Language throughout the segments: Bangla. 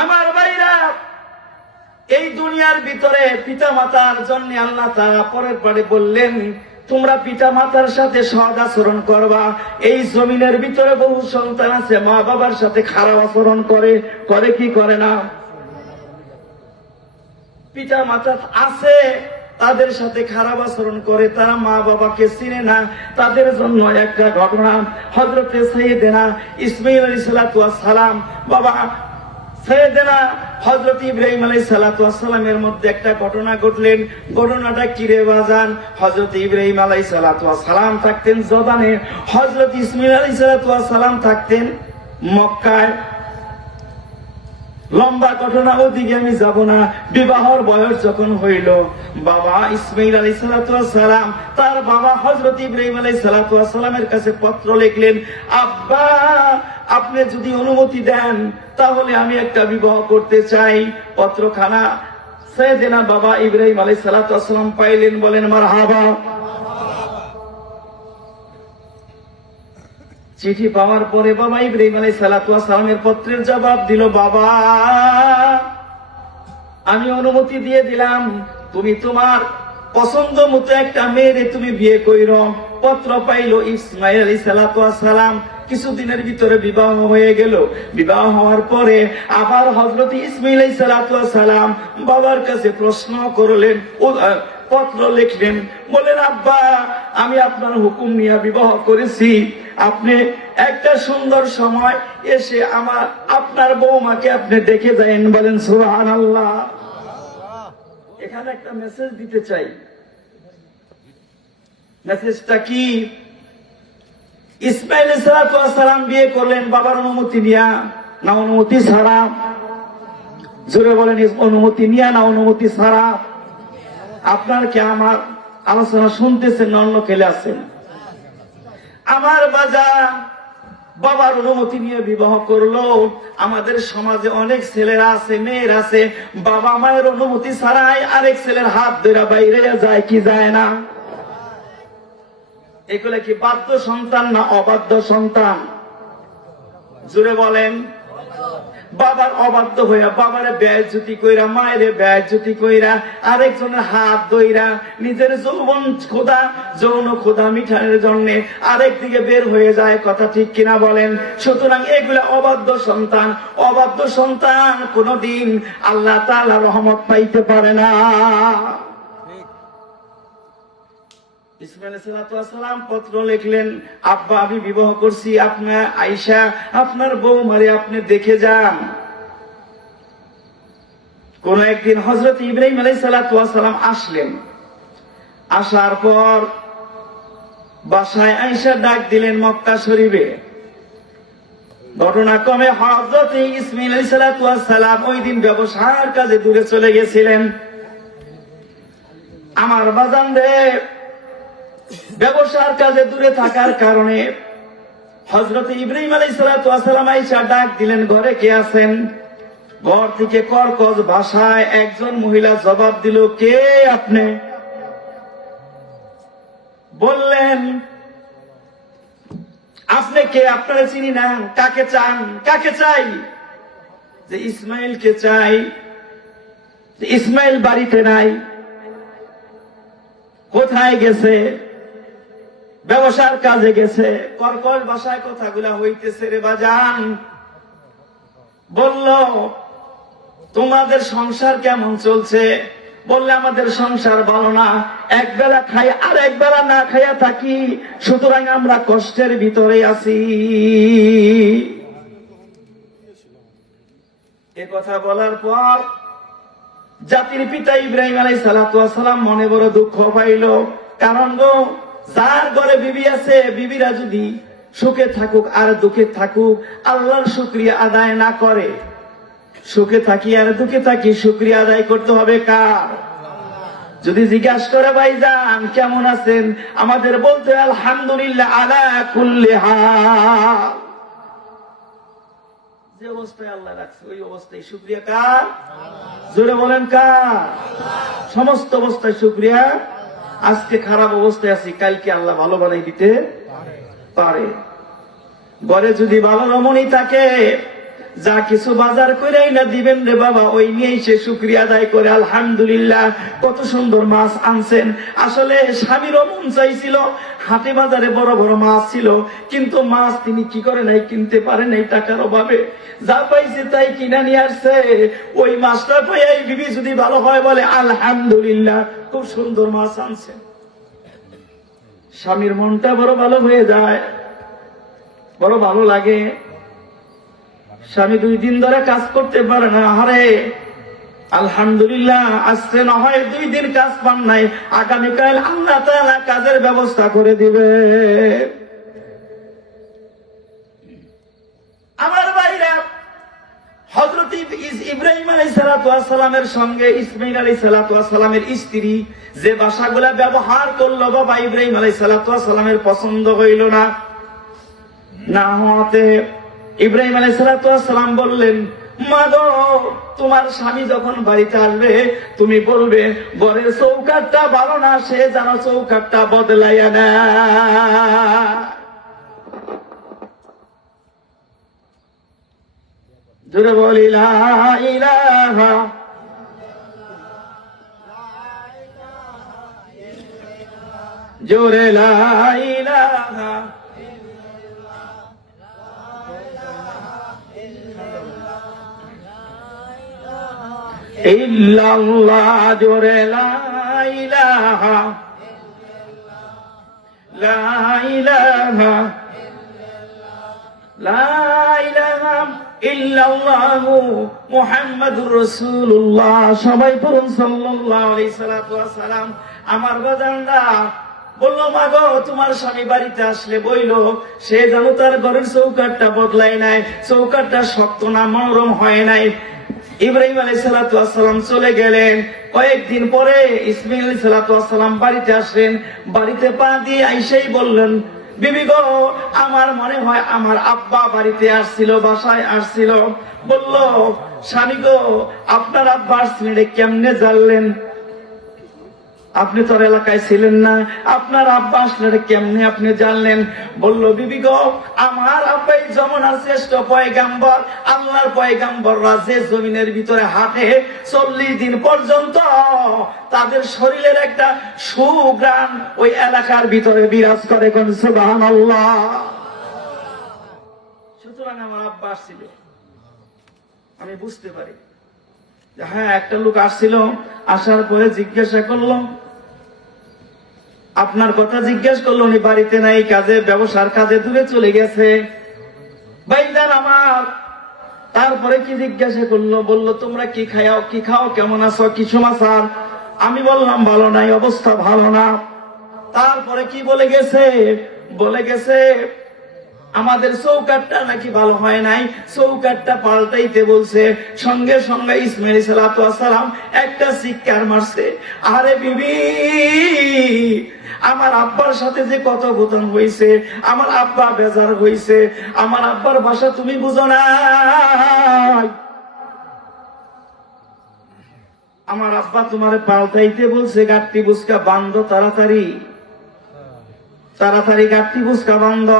আমার ভাইরা, এই দুনিয়ার ভিতরে পিতা মাতার জন্য আল্লাহ তাআলা পরের পরে বললেন, তোমরা পিতা মাতার সাথে সৎ আচরণ করবা। এই জমিনের ভিতরে বহু সন্তান আছে মা বাবার সাথে খারাপ আচরণ করে কি করে না? পিতা মাতা আছে, তাদের সাথে খারাপ আচরণ করে, তারা মা বাবাকে চিনে না। তাদের জন্য একটা ঘটনা, হযরতে সাইয়েদেনা ইসমাঈল আলাইহিস সালাতু ওয়াস সালাম, বাবা সাইয়েদেনা হযরত ইব্রাহিম আলাইহিস সালাতু ওয়াস সালামের মধ্যে একটা ঘটনা ঘটলেন। ঘটনাটা কি রে বাজান? হযরত ইব্রাহিম আলাইহিস সালাতু ওয়াস সালাম থাকতেন জর্দানে, হযরত ইসমাঈল আলাইহিস সালাতু ওয়াস সালাম থাকতেন মক্কায়। লম্বা ঘটনা, ওদিকে আমি যাব না। বিবাহর বয়স যখন হইল, বাবা ইসমাঈল আলাইহিস সালাতু ওয়াস সালাম তার বাবা হযরত ইব্রাহিম আলাইহিস সালাতু ওয়াস সালামের কাছে পত্র লিখলেন, আব্বা আপনি যদি অনুমতি দেন তাহলে আমি একটা বিবাহ করতে চাই। পত্রখানা সাইয়েদেনা বাবা ইব্রাহিম আলাইহিস সালাতু ওয়াস সালাম পাইলেন, বলেন মারহাবা। চিঠি পাওয়ার পরে বাবা ইব্রাহিম আলাইহিস সালাতু ওয়াস সালামের পত্রের জবাব দিল, বাবা আমি অনুমতি দিয়ে দিলাম, তুমি তোমার পছন্দ মতো একটা মেয়েরে তুমি বিয়ে কইরো। পত্র পাইল ইসমাঈল আলাইহিস সালাতু ওয়াস সালাম। কিছুদিনের ভিতরে বিবাহ হয়ে গেল। বিবাহ হওয়ার পরে আবার হযরত ইসমাঈল আলাইহিস সালাতু ওয়াস সালাম বাবার কাছে প্রশ্ন করলেন, পত্র লিখলেন, বলেন আব্বা আমি আপনার হুকুম নিয়ে বিবাহ করেছি, আপনি একটা সুন্দর সময় এসে আপনার বৌমাকে আপনি দেখে যাবেন। বলেন সুবহানাল্লাহ। এখানে একটা মেসেজ দিতে চাই। মেসেজটা কি? ইসমাঈল আলাইহিস সালাতু ওয়াস সালাম বিয়ে করলেন বাবার অনুমতি নিয়া না অনুমতি ছাড়া? জোরে বলেন, অনুমতি নিয়া না অনুমতি ছাড়া? আপনার কি আমার আলোচনা শুনতেছেন না অন্য খেলে আছেন? আমার বাজার বাবার অনুমতি নিয়ে বিবাহ করলো। আমাদের সমাজে অনেক ছেলেরা আছে, মেয়েরা আছে, বাবা মায়ের অনুমতি ছাড়াই আরেক ছেলের হাত ধরে বাইরে যায় কি যায় না? এগুলা কি বাধ্য সন্তান না অবাধ্য সন্তান? জোরে বলেন। বাবার অবাধ্য হইয়া, বাবারে বেইজ্জতি কইরা, মায়েরে বেইজ্জতি কইরা, আরেকজনের হাত ধইরা নিজের যৌন ক্ষুধা মিটানোর জন্য আরেক দিকে বের হয়ে যায়। কথা ঠিক কিনা বলেন? সুতরাং এগুলা অবাধ্য সন্তান। অবাধ্য সন্তান কোনদিন আল্লাহ তাআলা রহমত পাইতে পারে না। ইসমাঈল আলাইহিস সালাতু ওয়াস সালাম পত্র লিখলেন, আব্বা আমি বিবাহ করছি, আপনার আয়েশা আপনার বৌমারে আপনি দেখে যান। কোন একদিন হযরত ইব্রাহিম আলাইহিস সালাতু ওয়াস সালাম আসলেন। আসার পর বাসায় আয়েশা ডাক দিলেন মক্কা শরীফে। ঘটনা ক্রমে হযরত ইসমাঈল আলাইহিস সালাতু ওয়াস সালাম ওই দিন ব্যবসার কাজে দূরে চলে গেছিলেন। আমার বাজান রে, ব্যবসার কাজে দূরে থাকার কারণে হযরত ইব্রাহিম আলাইহিস সালাতু ওয়াস সালাম আয়েশা ডাক দিলেন, ঘরে কে আছেন? ঘর থেকে কর্কশ ভাষায় একজন মহিলা জবাব দিল, কে আপনি? বললেন, আপনি কে? আপনারা চিনি না। কাকে চান? কাকে চাই? যে ইসমাঈলকে চাই। ইসমাঈল বাড়িতে নাই, কোথায় গেছে? ব্যবসার কাজে গেছে। কর্কশ ভাষায় কথাগুলা হইতেছে রে বাজান। বলল, তোমাদের সংসার কেমন চলছে? বললে, আমাদের সংসার ভালো না, এক বেলা খাই আর এক বেলা না খাইয়া থাকি, সুতরাং আমরা কষ্টের ভিতরে আছি। এ কথা বলার পর জাতির পিতা ইব্রাহিম আলাইহিস সালাতু ওয়াস সালাম মনে বড় দুঃখ পাইল। কারণ গো, যার ঘরে বিবি আছে, বিবিরা যদি সুখে থাকুক আর দুঃখে থাকুক, আল্লাহর শুকরিয়া আদায় না করে, সুখে থাকি আর দুঃখে থাকি, শুকরিয়া আদায় করতে হবে কার? যদি জিজ্ঞাসা করে ভাইজান কেমন আছেন, আমাদের বলতে আলহামদুলিল্লাহ আলা কুল্লি হাল। যে অবস্থায় আল্লাহ রাখছে ওই অবস্থায় শুকরিয়া কার? জোরে বলেন কার? সমস্ত অবস্থায় শুকরিয়া। আজকে খারাপ অবস্থায় আছি, কালকে আল্লাহ ভালো বানাই দিতে পারে। ঘরে যদি ভালো রমণী থাকে, যা কিছু বাজার কইরাই না দিবেন রে বাবা, ওই নিয়েই সে শুকরিয়া আদায় করে আলহামদুলিল্লাহ কত সুন্দর মাছ আনছেন। আসলে স্বামীরও মন চাইছিল, হাটে বাজারে বড় বড় মাছ ছিল, কিন্তু মাছ তিনি কি করে নাই, কিনতে পারে নাই টাকার অভাবে। যা পাইছে তাই কিনা নিয়ে আসছে। ওই মাছটা পাইয়াই বিবি যদি ভালো হয় বলে আলহামদুলিল্লাহ খুব সুন্দর মাছ আনছে। স্বামীর মনটা বড় ভালো হয়ে যায়, বড় ভালো লাগে। স্বামী 2 দিন ধরে কাজ করতে পারে না, আরে আলহামদুলিল্লাহ আজকে না হয় 2 দিন কাজ পান নাই, আগামীকাল আল্লাহ তাআলা কাজের ব্যবস্থা করে দিবে। আমার ভাইরা, হযরত ইব্রাহিম আলাইহিস সালামের সঙ্গে ইসমাঈল আলাইহিস সালামের স্ত্রী যে ভাষাগুলা ব্যবহার করলো, বাবা ইব্রাহিম আলাইহিস সালামের পছন্দ হইল না। না হতে ইব্রাহিম আলাইহিস সালাম বললেন, মা গো, তোমার স্বামী যখন বাড়িতে আসবে তুমি বলবে ঘরের চৌকাঠটা ভালো না, সে যেন চৌকাঠটা বদলাইয়া না। জোরে বলি লা ইলাহা, জোরে লা ইলাহা ইল্লাল্লাহ, জোরে লা ইলাহা, লা ইলাহা, লা ইলাহা ইল্লাল্লাহু মুহাম্মাদুর রাসূলুল্লাহ। সবাই পড়ুন সাল্লাল্লাহু আলাইহি সাল্লাম। আমার বাজানরা বললো, মা গো, তোমার স্বামী বাড়িতে আসলে বইলো সে যেন তার ঘরের চৌকাঠটা বদলাই নাই, চৌকাঠটা শক্ত না নরম হয় নাই। ইব্রাহিম আলাইহিস সালাম চলে গেলেন। কয়েকদিন পরে ইসমাঈল আলাইহিস সালাম বাড়িতে আসলেন। বাড়িতে পা দিয়ে আইসাই বললেন, বিবি গো, আমার মনে হয় আমার আব্বা বাড়িতে আসছিল, বাসায় আসছিল। বলল, স্বামী গো, আপনার আব্বা আসছিলেন কেমনে জানলেন? আপনি তোর এলাকায় ছিলেন না, আপনার আব্বা আসলেন কেমনে আপনি জানলেন? বলল, বিবি গো, আমার আব্বাই যমুনার শ্রেষ্ঠ পয়গাম্বর, আল্লাহর পয়গাম্বররা যে জমিনের ভিতরে হাঁটে 40 দিন পর্যন্ত তাদের শরীরের একটা সুঘ্রাণ ওই এলাকার ভিতরে বিরাজ করে। কোন সুবহানাল্লাহ। সুতরাং আমার আব্বা আসছিল, আমি বুঝতে পারি যে হ্যাঁ, একটা লোক আসছিল। আসার পরে জিজ্ঞাসা করলো, আপনার কথা জিজ্ঞাসা করলো, উনি বাড়িতে নাই, কাজে ব্যবসার কাজে দূরে চলে গেছে। ভাইজান আমার, তারপরে কি জিজ্ঞাসা করলো, বললো তোমরা কি খাও, কি খাও, কেমন আছো, কি সমাচার? আমি বললাম ভালো নাই, অবস্থা ভালো না। তারপরে কি বলে গেছে, বলে গেছে আমাদের চৌকাঠটা নাকি ভালো হয় নাই, চৌকাঠটা পাল্টাইতে বলছে। সঙ্গে সঙ্গে ইসমাঈল আলাইহিস সালাম একটা চিৎকার মারছে, আরে বিবি, আমার আব্বার সাথে যে কথোপকথন হয়েছে, আমার আব্বা বেজার হয়েছে, আমার আব্বার ভাষা তুমি বুঝো না। আমার আব্বা তোমারে পাল্টাইতে বলছে, গাঁটটি বুসকা বান্ধ, তাড়াতাড়ি তাড়াতাড়ি গাঁটটি বুসকা বান্ধ।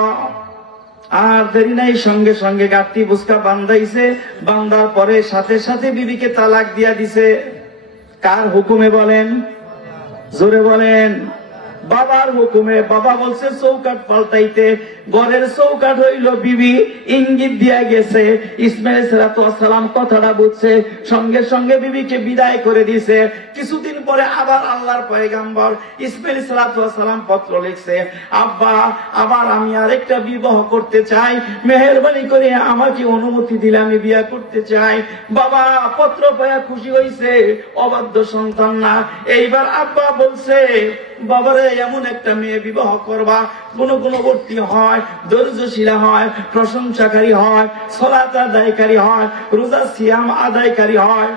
আর দেরি নাই, সঙ্গে সঙ্গে গাঁটটি বুসকা বান্ধাইছে। বান্ধার পরে সাথে সাথে বিবিকে তালাক দিয়া দিছে। কার হুকুমে বলেন? জোরে বলেন। বাবার হুকুমে। বাবা বলছে চৌকাঠ পাল্টাইতে, ঘরের চৌকাঠ হইল বিবি ইঙ্গিত দিয়া গেছে। ইসমাঈল সালাম কথাটা বুঝছে, সঙ্গে সঙ্গে বিবিকে বিদায় করে দিছে। কিছুদিন পরে আবার আল্লাহর পয়গাম্বর ইসমাঈল সালাম পত্র লিখছে, আব্বা, আবার আমি আরেকটা বিবাহ করতে চাই, মেহেরবানি করে আমাকে অনুমতি দিলে আমি বিয়ে করতে চাই। বাবা পত্র পায়া খুশি হয়েছে, অবাধ্য সন্তান না। এইবার আব্বা বলছে, বাবারে এমন একটা মেয়ে বিবাহ করবা, গুণগুণবর্তী হয়, ধৈর্যশীলা হয়, প্রশংসাকারী হয়, সালাত আদায়কারী হয়, রোজা সিয়াম আদায়কারী হয়,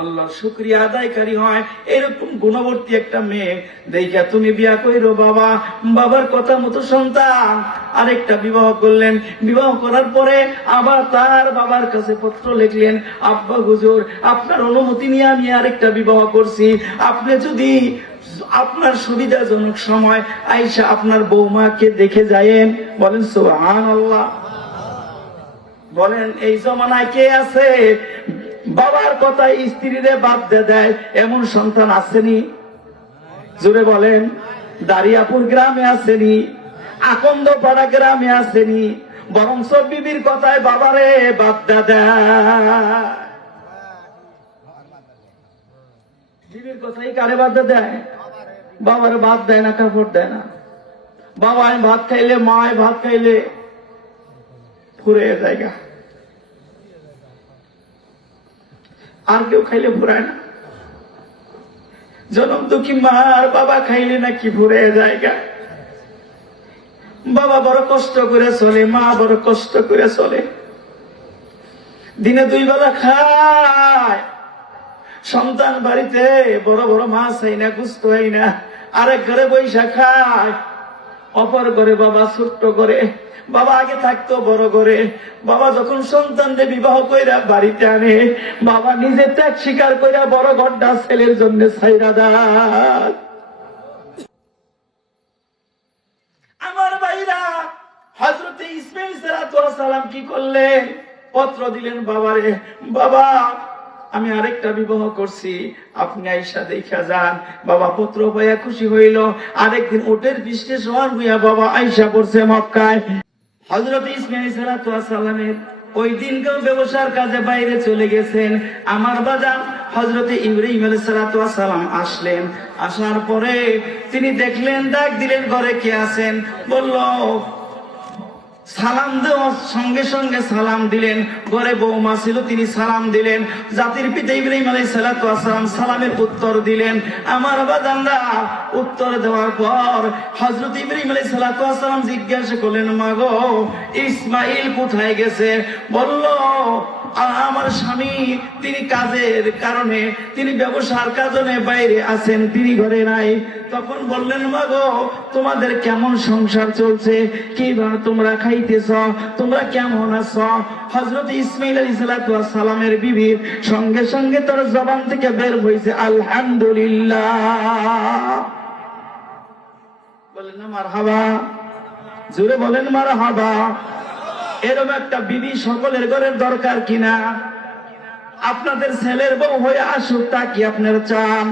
আল্লাহর শুকরিয়া আদায়কারী হয়, এরকম গুণবর্তী একটা মেয়ে দেখা তুমি বিয়া কইরো বাবা। বাবার কথা মতো সন্তান আরেকটা বিবাহ করলেন। বিবাহ করার পরে আবার তার বাবার কাছে পত্র লিখলেন, আব্বা হুজুর, আপনার অনুমতি নিয়ে আমি আরেকটা বিবাহ করছি, আপনি যদি আপনার সুবিধাজনক সময় আইসা আপনার বৌমাকে দেখে যায়েন। বলেন সুবহানাল্লাহ। বলেন এই জমানায় কে আছে বাবার কথায় স্ত্রীরে বাদ দেয় এমন সন্তান আসেনি? জোরে বলেন। দারিয়াপুর গ্রামে আসেনি? আকন্দপাড়া গ্রামে আসেনি? বরং সব বিবির কথায় বাবারে বাদ দেয়। বিবির কথাই কারে বাদ দেয়? বাবার ভাত দেয় না, কাপড় দেয় না। বাবায় ভাত খাইলে, মায় ভাত খাইলে ফুরে জায়গা, আর কেউ খাইলে ফুরায় না। জনম দুঃখী মা আর বাবা খাইলে নাকি ফুরে জায়গা। বাবা বড় কষ্ট করে চলে, মা বড় কষ্ট করে চলে। দিনে 2 বেলা খায়। সন্তান বাড়িতে বড় বড় মাছ হয় না, গুস্ত হয় না, আরেক ঘরে বৈশা খায়। অপর ঘরে বাবা ছোট্ট করে। বাবা আগে থাকতো বড় করে। বাবা যখন সন্তানদের বিবাহ কইরা বাড়িতে আনে, বাবা নিজে ত্যাগ স্বীকার কইরা বড় ঘরটা ছেলের জন্য ছাইরা দেয়। আমার ভাইরা, হযরত ইসমাঈল সালাম কি করলেন? পত্র দিলেন বাবারে, বাবা আমি আরেকটা বিবাহ করছি, আপনি আয়েশা দেখা যান। বাবা পত্র পাইয়া খুশি হইল। আরেকদিন উটের পৃষ্ঠে সমান হইয়া বাবা আয়েশা পড়ছে মক্কায়। হযরত ইসমাঈল সালামের ওই দিন কেউ ব্যবসার কাজে বাইরে চলে গেছেন। আমার বাজান হযরত ইব্রাহিম আলাইহিস সালাম আসলেন। আসার পরে তিনি দেখলেন, ডাক দিলেন, ঘরে কে আছেন? বলল সালাম দেওয়ার সঙ্গে সঙ্গে সালাম দিলেন। ঘরে বৌমা ছিল, তিনি সালাম দিলেন। জাতির পিতা ইব্রাহিম আলাইহিস সালাম সালামের উত্তর দিলেন। আমার বাজানরা উত্তর দেওয়ার পর হযরত ইব্রাহিম আলাইহিস সালাম জিজ্ঞাসা করলেন, মা গো ইসমাঈল কোথায় গেছে? বলল আমার স্বামী তিনি কাজের কারণে, তিনি ব্যবসার কারণে বাইরে আছেন, তিনি ঘরে নাই। তখন বললেন, মা গো তোমাদের কেমন সংসার চলছে? কিভাবে তোমরা খাইতেছ? তোমরা কেমন আছো? হযরত ইসমাঈল আলাইহিস সালামের বিবির সঙ্গে সঙ্গে তার জবান থেকে বের হয়েছে আলহামদুলিল্লাহ। বলেন না মারহাবা? জোরে বলেন মারহাবা। এরকম একটা বিবি সকলের ঘরের দরকার কিনা? আপনাদের ছেলের বউ হয়ে আসুক, তা কি আপনারা চান?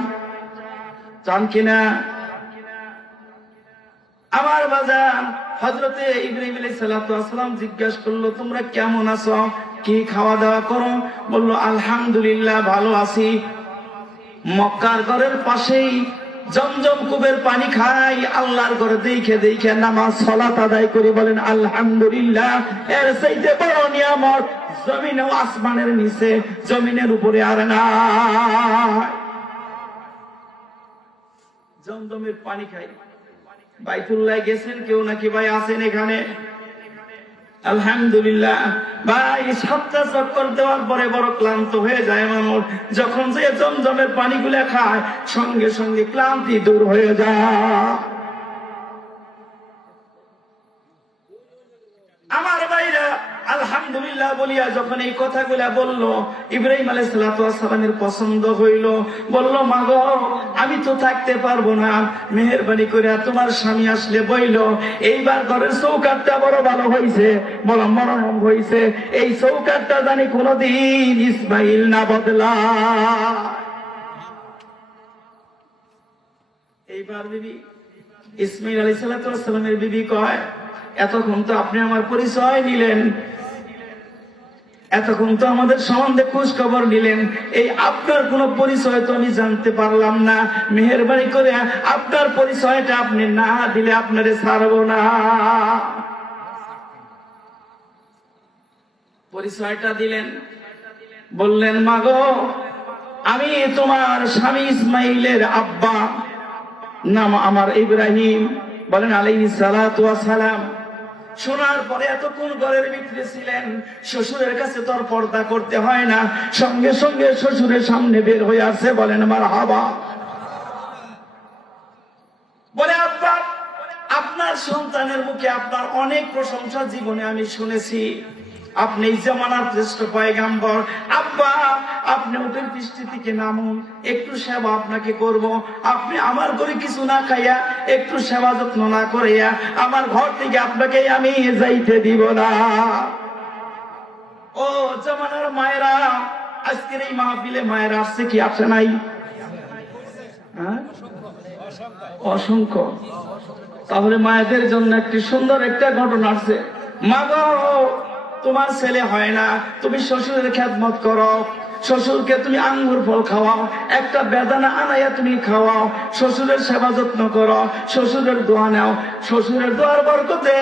চান কিনা? আমার বাজান হযরতে ইব্রাহিম আলাইহিস সালাম জিজ্ঞাসা করলো, তোমরা কেমন আছো? কি খাওয়া দাওয়া করো? বলল আলহামদুলিল্লাহ ভালো আছি। মক্কার ঘরের পাশেই জমজম কূপের পানি খাই, আল্লাহর ঘরে দেখে দেখে নামাজ সালাত আদায় করি। বলেন আলহামদুলিল্লাহ। এর চাইতে বড় নিয়ামত জমিন ও আসমানের নিচে, জমিনের উপরে আর নাই। জমজমের পানি খাই। বাইতুল্লাহ গেছেন কেউ নাকি ভাই? আছেন এখানে? আলহামদুলিল্লাহ। ভাই 7টা চক্কর দেওয়ার পরে বড় ক্লান্ত হয়ে যায় মানুষ। যখন যে জমজমের পানিগুলা খায়, সঙ্গে সঙ্গে ক্লান্তি দূর হয়ে যায়। আমার ভাইরা আলহামদুলিল্লাহ বলিয়া যখন এই কথাগুলা বলল, ইব্রাহিম আলাইহিস সালামের পছন্দ হইল। বলল, মা গো আমি তো থাকতে পারবো না, মেহেরবানি করে তোমার স্বামী আসলে বইল। এইবার ঘরের চৌকাঠটা বড় ভালো হয়েছে, বড় মনোরম হয়েছে। এই চৌকাঠটা জানি কোনদিন ইসমাঈল না বদলায়। এইবার বিবি ইসমাঈল আলাইহিস সালামের বিবি কয়, এতক্ষণ তো আপনি আমার পরিচয় নিলেন, এতক্ষণ তো আমাদের সম্বন্ধে খোঁজ খবর নিলেন, এই আপনার কোন পরিচয় তো আমি জানতে পারলাম না। মেহেরবানি করে আপনার পরিচয়টা আপনি না দিলে আপনারে ছাড়বো না। পরিচয়টা দিলেন। বললেন, মা গো আমি তোমার স্বামী ইসমাঈলের আব্বা, নাম আমার ইব্রাহিম। বলেন আলাইহিস সালাতু ওয়াস সালাম। শোনার পরে এতক্ষণ ঘরের ভিতরে ছিলেন, শ্বশুরের কাছে তোর পর্দা করতে হয় না, সঙ্গে সঙ্গে শ্বশুরের সামনে বের হয়ে আসছে। বলেন মারহাবা। বলে আব্বা আপনার সন্তানের মুখে আপনার অনেক প্রশংসা জীবনে আমি শুনেছি, আপনি জামানার শ্রেষ্ঠ পয়গাম্বর। আব্বা আপনি উটের পৃষ্ঠ থেকে নামুন, একটু সেবা আপনাকে করব। আপনি আমার ঘরে কিছু না খাইয়া, একটু সেবা যত্ন না করিয়া আমার ঘর থেকে আপনাকে আমি যাইতে দিব না। ও জামানার মায়েরা, আজকের এই মাহফিলে মায়েরা আসছে কি আসে নাই? হ্যাঁ? অসংখ্য। তাহলে মায়েদের জন্য একটি সুন্দর একটা ঘটনা আছে। মা গো, তোমার ছেলে হয় না, তুমি শ্বশুরের খেদমত করো, শ্বশুরকে তুমি আঙ্গুর ফল খাওয়াও, একটা বেদানা আনাইয়া তুমি খাওয়াও, শ্বশুরের সেবা যত্ন করো, শ্বশুরের দোয়া নাও। শ্বশুরের দোয়ার বরকতে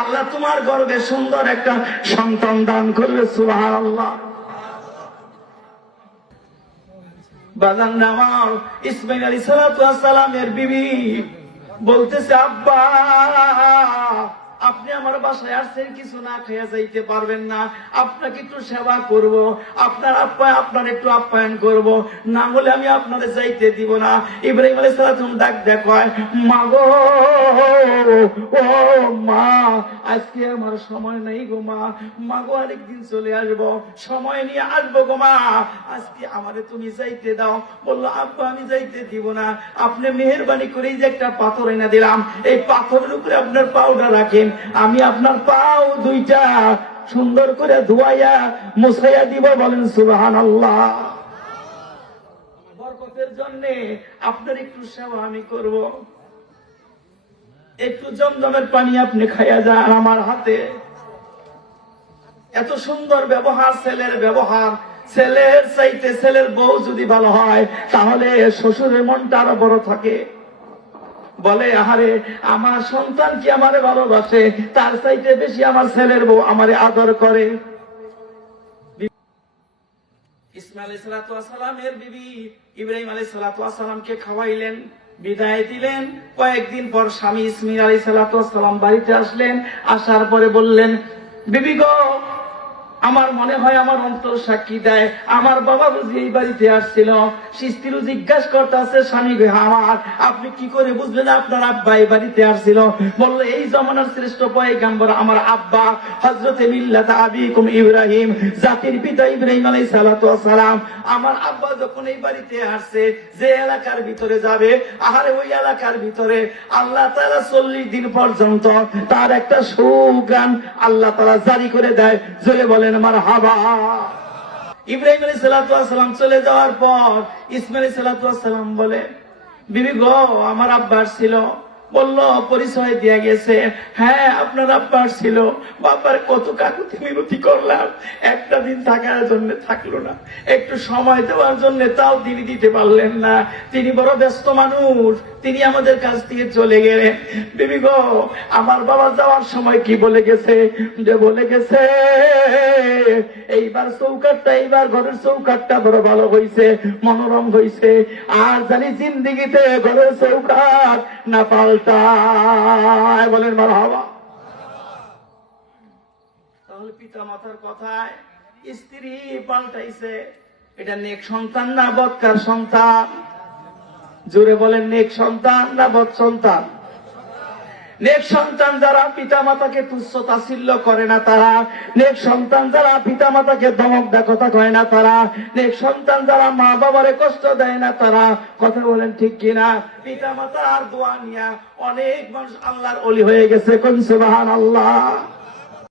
আল্লাহ তোমার গর্ভে সুন্দর একটা সন্তান দান করবে। সুবহানাল্লাহ। বাজান আমার ইসমাইল আলাইহিস সালামের বিবি বলতেছে, আব্বা আপনি আমার বাসায় আসছেন, কিছু না খেয়ে যাইতে পারবেন না, আপনাকে একটু সেবা করব, আপনার আপনার একটু আপ্যায়ন করব, না হলে আমি আপনাদের যাইতে দিব না। ইব্রাহিম আলাইহিস সালাম ডাক দেখায়, মা গো, ও মা, আজকে আমার সময় নেই গো মা, মা গো আরেকদিন চলে আসবো, সময় নিয়ে আসবো গো মা, আজকে আমারে তুমি যাইতে দাও। বললো, আব্বা আমি যাইতে দিব না, আপনি মেহেরবানি করে যে একটা পাথর এনে দিলাম, এই পাথরের উপরে আপনার পাউডার রাখেন, আমি আপনার পাও দুইটা সুন্দর করে ধোয়াইয়া মুছাইয়া দিব। বলেন সুবহানাল্লাহ। বরকতের জন্য আপনার একটু সেবা আমি করব, একটু জমজমের পানি আপনি খাইয়া যান আমার হাতে। এত সুন্দর ব্যবহার, ছেলের ব্যবহার, ছেলের চাইতে ছেলের বউ যদি ভালো হয় তাহলে শ্বশুরের মনটা আরো বড় থাকে। বলে, আহারে আমার সন্তান কি আমারে ভালোবাসে, তার চাইতে বেশি আমার ছেলের বউ আমারে আদর করে। ইসমাইল আলাইহিস সালামের বিবি ইব্রাহিম আলাইহিস সালামকে খাওয়াইলেন, বিদায় দিলেন। কয়েকদিন পর স্বামী ইসমাইল আলাইহিস সালাম বাড়িতে আসলেন। আসার পরে বললেন, বিবি গো, আমার মনে হয় আমার অন্তর সাক্ষী দেয় আমার বাবা বুঝি এই বাড়িতে আসছিল। স্ত্রী জিজ্ঞাসা করতেছে, স্বামী গো আমার, আপনি কি করে বুঝলেন আপনার আব্বা এই বাড়িতে আসছিল? বললো, এই জমানার শ্রেষ্ঠ পয়গম্বর আমার আব্বা হযরতে মিল্লাত আবিকুম ইব্রাহিম, জাতির পিতা ইব্রাহিম আলাইহিস সালাম, আমার আব্বা যখন এই বাড়িতে আসছে, যে এলাকার ভিতরে যাবে, আহারে ওই এলাকার ভিতরে আল্লাহ তাআলা 40 দিন পর্যন্ত তার একটা সুঘ্রাণ আল্লাহ তাআলা জারি করে দেয়। জোরে বলেন মারহাবা। ইব্রাহিম আলাইহিস সালাম চলে যাওয়ার পর ইসমাইল আলাইহিস সালাম বলে, বিবি গো, আমার আব্বা ছিল। বললো, পরিচয় দিয়ে গেছে, হ্যাঁ আপনার আব্বা ছিল। বাবার কত কাকুতি মিনতি করলাম, একটা দিন থাকার জন্য থাকলো না, একটু সময় দেওয়ার জন্য তাও তিনি দিতে পারলেন না। তিনি বড় ব্যস্ত মানুষ, তিনি আমাদের কাছ থেকে চলে গেলেন। বিবি গো, আমার বাবা যাওয়ার সময় কি বলে গেছে? যে বলে গেছে, এইবার চৌকাটটা, এইবার ঘরের চৌকাটটা বড় ভালো হয়েছে, মনোরম হয়েছে, আর জানি জিন্দিগিতে ঘরের চৌকাট না পাল্টায়। বলেন মারহাবা। তাহলে পিতা মাতার কথায় স্ত্রী পাল্টাইছে, এটা নেক সন্তান না বদকার সন্তান? জোরে বলেন, নেক সন্তান না বদ সন্তান? নেক সন্তান যারা পিতা মাতাকে তুচ্ছ তাচ্ছিল্য করে না তারা, নেক সন্তান যারা পিতা মাতাকে ধমক কথা কয় না তারা, নেক সন্তান যারা মা বাবারে কষ্ট দেয় না তারা। কথা বলেন ঠিক কিনা? পিতা মাতার দোয়া নিয়া অনেক মানুষ আল্লাহর ওলি হয়ে গেছে। কোন সুবহানাল্লাহ।